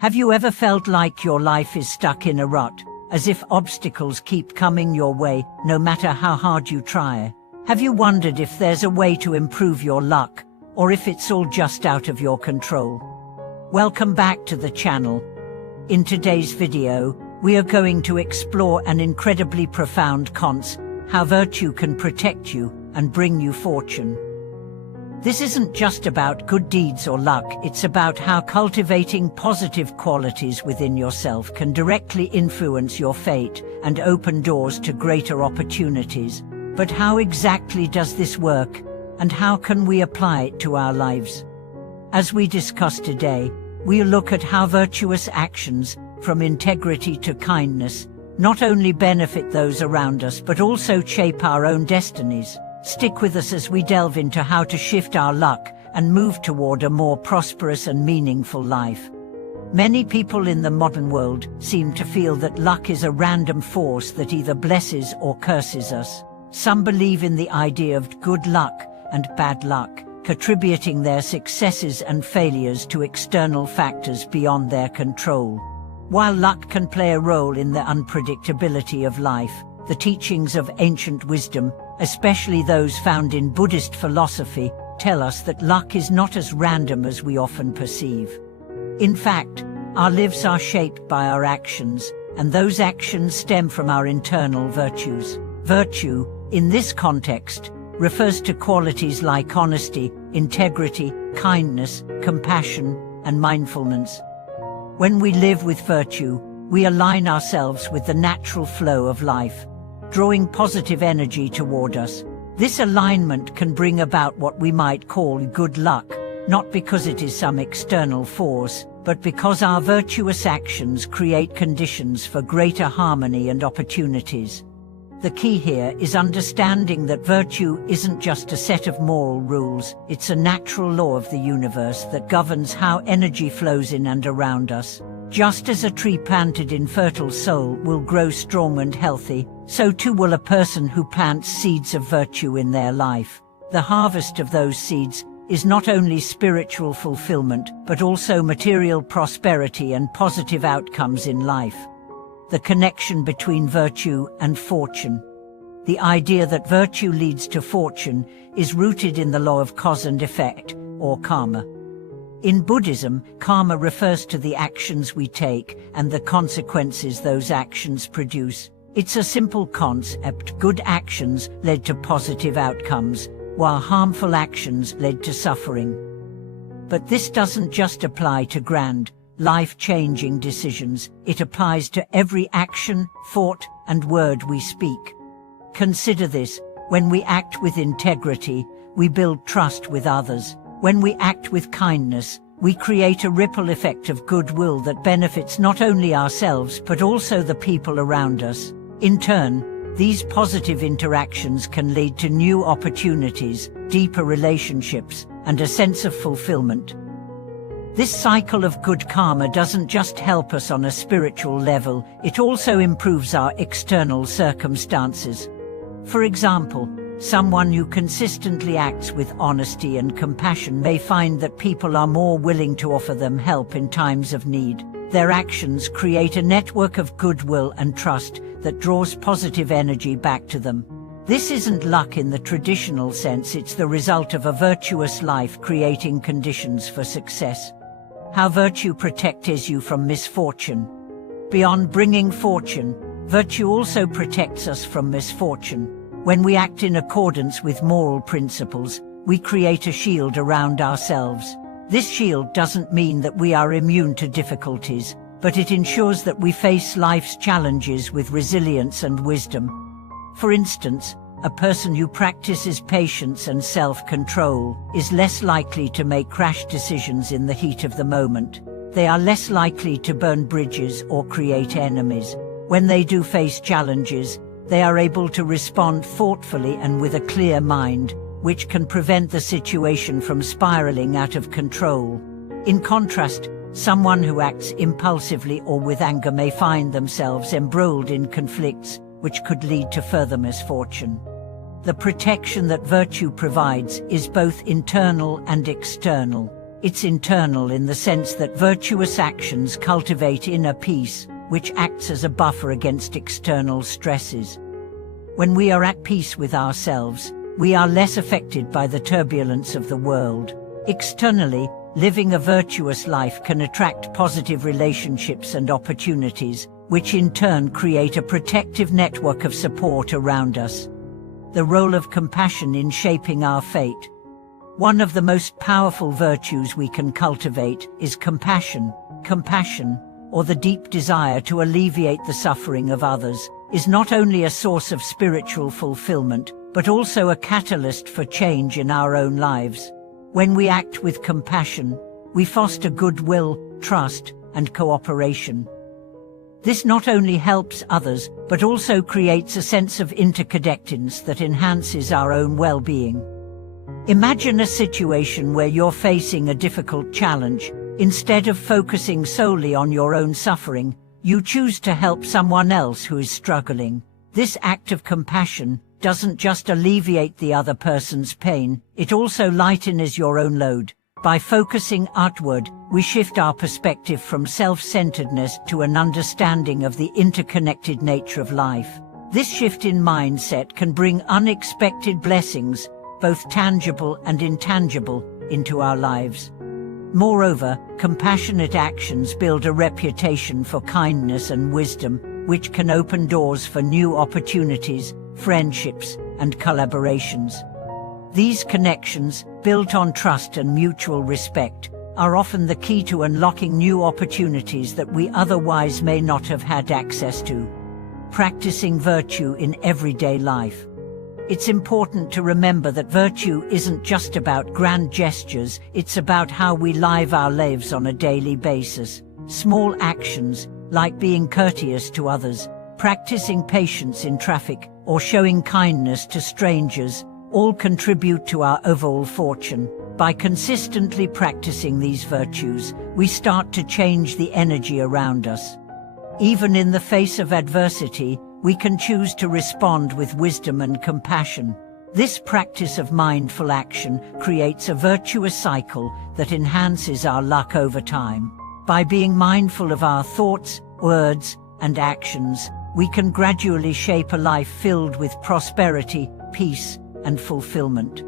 Have you ever felt like your life is stuck in a rut, as if obstacles keep coming your way, no matter how hard you try? Have you wondered if there's a way to improve your luck, or if it's all just out of your control? Welcome back to the channel. In today's video, we are going to explore an incredibly profound concept: how virtue can protect you and bring you fortune. This isn't just about good deeds or luck, it's about how cultivating positive qualities within yourself can directly influence your fate and open doors to greater opportunities. But how exactly does this work, and how can we apply it to our lives? As we discuss today, we'll look at how virtuous actions, from integrity to kindness, not only benefit those around us but also shape our own destinies. Stick with us as we delve into how to shift our luck and move toward a more prosperous and meaningful life. Many people in the modern world seem to feel that luck is a random force that either blesses or curses us. Some believe in the idea of good luck and bad luck, attributing their successes and failures to external factors beyond their control. While luck can play a role in the unpredictability of life, the teachings of ancient wisdom, especially those found in Buddhist philosophy, tell us that luck is not as random as we often perceive. In fact, our lives are shaped by our actions, and those actions stem from our internal virtues. Virtue, in this context, refers to qualities like honesty, integrity, kindness, compassion, and mindfulness. When we live with virtue, we align ourselves with the natural flow of life, drawing positive energy toward us. This alignment can bring about what we might call good luck, not because it is some external force, but because our virtuous actions create conditions for greater harmony and opportunities. The key here is understanding that virtue isn't just a set of moral rules, it's a natural law of the universe that governs how energy flows in and around us. Just as a tree planted in fertile soil will grow strong and healthy, so too will a person who plants seeds of virtue in their life. The harvest of those seeds is not only spiritual fulfillment, but also material prosperity and positive outcomes in life. The connection between virtue and fortune. The idea that virtue leads to fortune is rooted in the law of cause and effect, or karma. In Buddhism, karma refers to the actions we take and the consequences those actions produce. It's a simple concept: good actions led to positive outcomes, while harmful actions led to suffering. But this doesn't just apply to grand, life-changing decisions, it applies to every action, thought, and word we speak. Consider this: when we act with integrity, we build trust with others. When we act with kindness, we create a ripple effect of goodwill that benefits not only ourselves but also the people around us. In turn, these positive interactions can lead to new opportunities, deeper relationships, and a sense of fulfillment. This cycle of good karma doesn't just help us on a spiritual level, it also improves our external circumstances. For example, someone who consistently acts with honesty and compassion may find that people are more willing to offer them help in times of need. Their actions create a network of goodwill and trust that draws positive energy back to them. This isn't luck in the traditional sense, it's the result of a virtuous life creating conditions for success. How virtue protects you from misfortune. Beyond bringing fortune, virtue also protects us from misfortune. When we act in accordance with moral principles, we create a shield around ourselves. This shield doesn't mean that we are immune to difficulties, but it ensures that we face life's challenges with resilience and wisdom. For instance, a person who practices patience and self-control is less likely to make rash decisions in the heat of the moment. They are less likely to burn bridges or create enemies. When they do face challenges, they are able to respond thoughtfully and with a clear mind, which can prevent the situation from spiraling out of control. In contrast, someone who acts impulsively or with anger may find themselves embroiled in conflicts, which could lead to further misfortune. The protection that virtue provides is both internal and external. It's internal in the sense that virtuous actions cultivate inner peace, which acts as a buffer against external stresses. When we are at peace with ourselves, we are less affected by the turbulence of the world. Externally, living a virtuous life can attract positive relationships and opportunities, which in turn create a protective network of support around us. The role of compassion in shaping our fate. One of the most powerful virtues we can cultivate is compassion. Compassion, or the deep desire to alleviate the suffering of others, is not only a source of spiritual fulfillment, but also a catalyst for change in our own lives. When we act with compassion, we foster goodwill, trust, and cooperation. This not only helps others, but also creates a sense of interconnectedness that enhances our own well-being. Imagine a situation where you're facing a difficult challenge. Instead of focusing solely on your own suffering, you choose to help someone else who is struggling. This act of compassion doesn't just alleviate the other person's pain, it also lightens your own load. By focusing outward, we shift our perspective from self-centeredness to an understanding of the interconnected nature of life. This shift in mindset can bring unexpected blessings, both tangible and intangible, into our lives. Moreover, compassionate actions build a reputation for kindness and wisdom, which can open doors for new opportunities, friendships, and collaborations. These connections, built on trust and mutual respect, are often the key to unlocking new opportunities that we otherwise may not have had access to. Practicing virtue in everyday life. It's important to remember that virtue isn't just about grand gestures, it's about how we live our lives on a daily basis. Small actions, like being courteous to others, practicing patience in traffic, or showing kindness to strangers, all contribute to our overall fortune. By consistently practicing these virtues, we start to change the energy around us. Even in the face of adversity, we can choose to respond with wisdom and compassion. This practice of mindful action creates a virtuous cycle that enhances our luck over time. By being mindful of our thoughts, words, and actions, we can gradually shape a life filled with prosperity, peace, and fulfillment.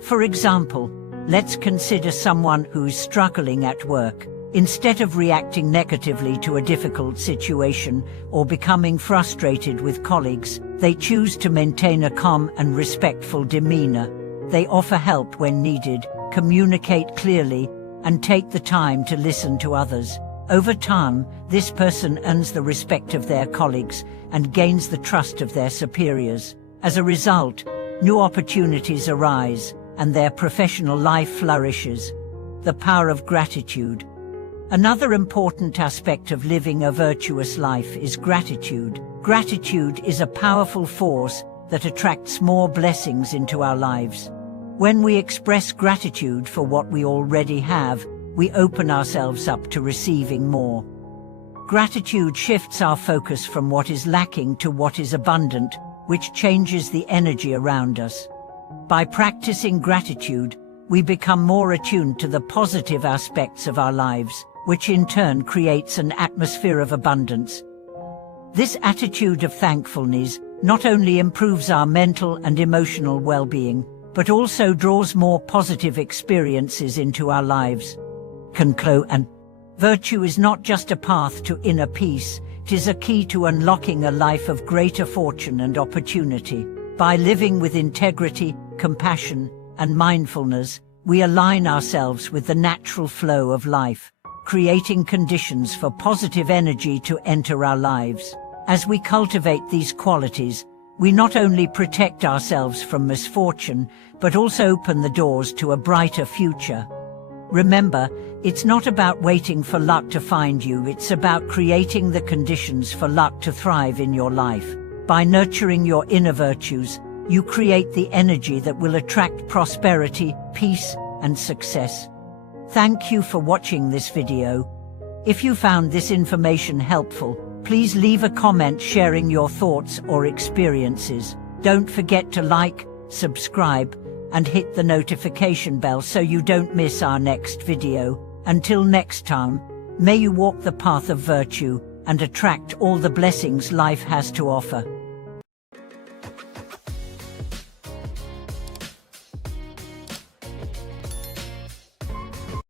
For example, let's consider someone who is struggling at work. Instead of reacting negatively to a difficult situation or becoming frustrated with colleagues, they choose to maintain a calm and respectful demeanor. They offer help when needed, communicate clearly, and take the time to listen to others. Over time, this person earns the respect of their colleagues and gains the trust of their superiors. As a result, new opportunities arise, and their professional life flourishes. The power of gratitude. Another important aspect of living a virtuous life is gratitude. Gratitude is a powerful force that attracts more blessings into our lives. When we express gratitude for what we already have, we open ourselves up to receiving more. Gratitude shifts our focus from what is lacking to what is abundant, which changes the energy around us. By practicing gratitude, we become more attuned to the positive aspects of our lives, which in turn creates an atmosphere of abundance. This attitude of thankfulness not only improves our mental and emotional well-being, but also draws more positive experiences into our lives. Conclusion. Virtue is not just a path to inner peace, it is a key to unlocking a life of greater fortune and opportunity. By living with integrity, compassion, and mindfulness, we align ourselves with the natural flow of life, creating conditions for positive energy to enter our lives. As we cultivate these qualities, we not only protect ourselves from misfortune, but also open the doors to a brighter future. Remember, it's not about waiting for luck to find you, it's about creating the conditions for luck to thrive in your life. By nurturing your inner virtues, you create the energy that will attract prosperity, peace, and success. Thank you for watching this video. If you found this information helpful, please leave a comment sharing your thoughts or experiences. Don't forget to like, subscribe, and hit the notification bell so you don't miss our next video. Until next time, may you walk the path of virtue and attract all the blessings life has to offer.